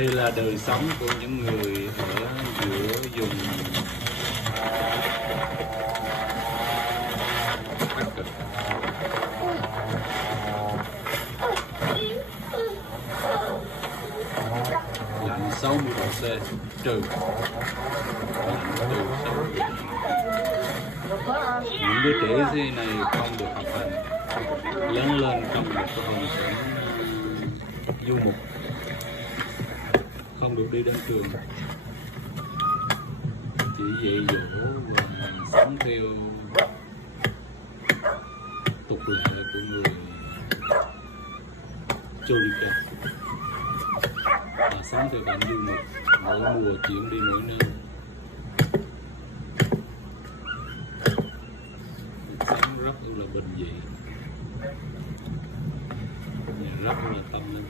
Đây là đời sống của những người ở giữa vùng Bắc Cực. Lạnh 60 độ C trừ. Lạnh từ 60 độ. Những đứa trẻ thế này không được học hành, lớn lên trong một cái hoàn cảnh du mục, không được đi đến trường, chỉ dạy dỗ và sống theo tục lệ của người Chorica, và sống theo cảnh du mục, mỗi mùa chuyển đi mỗi nơi. Sống rất là bình dị, rất là tâm linh.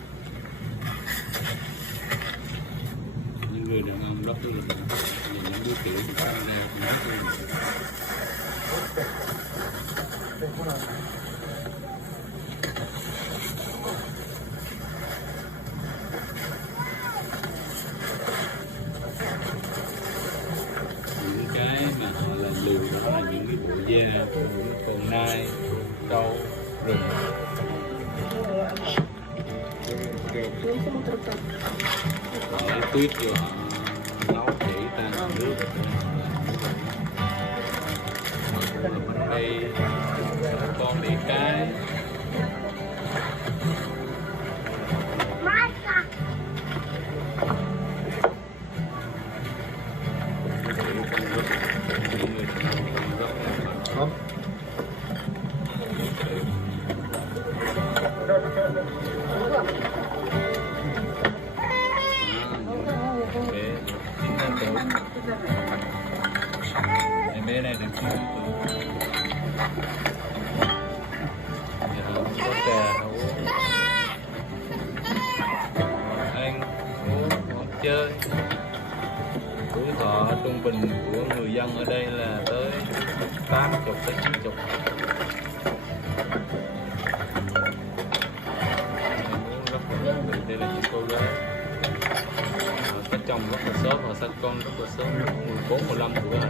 Những người đàn ông rất là bình dị, và những đứa trẻ sinh ra cũng rất là bình dị. Những cái mà họ làm liều đó là những cái bộ da của những con nai, trâu, rừng. Họ lấy tuyết vô họ nấu chỉ tan nước. Đây con đĩ cái. Em bé này được chưa? Giờ không có trà đâu uống. Ăn, uống, không chơi. Tuổi thọ trung bình của người dân ở đây là tới 80 tới 90. Đây là những cô gái có chồng rất là sớm, họ sinh con rất là sớm, 14, 15 tuổi là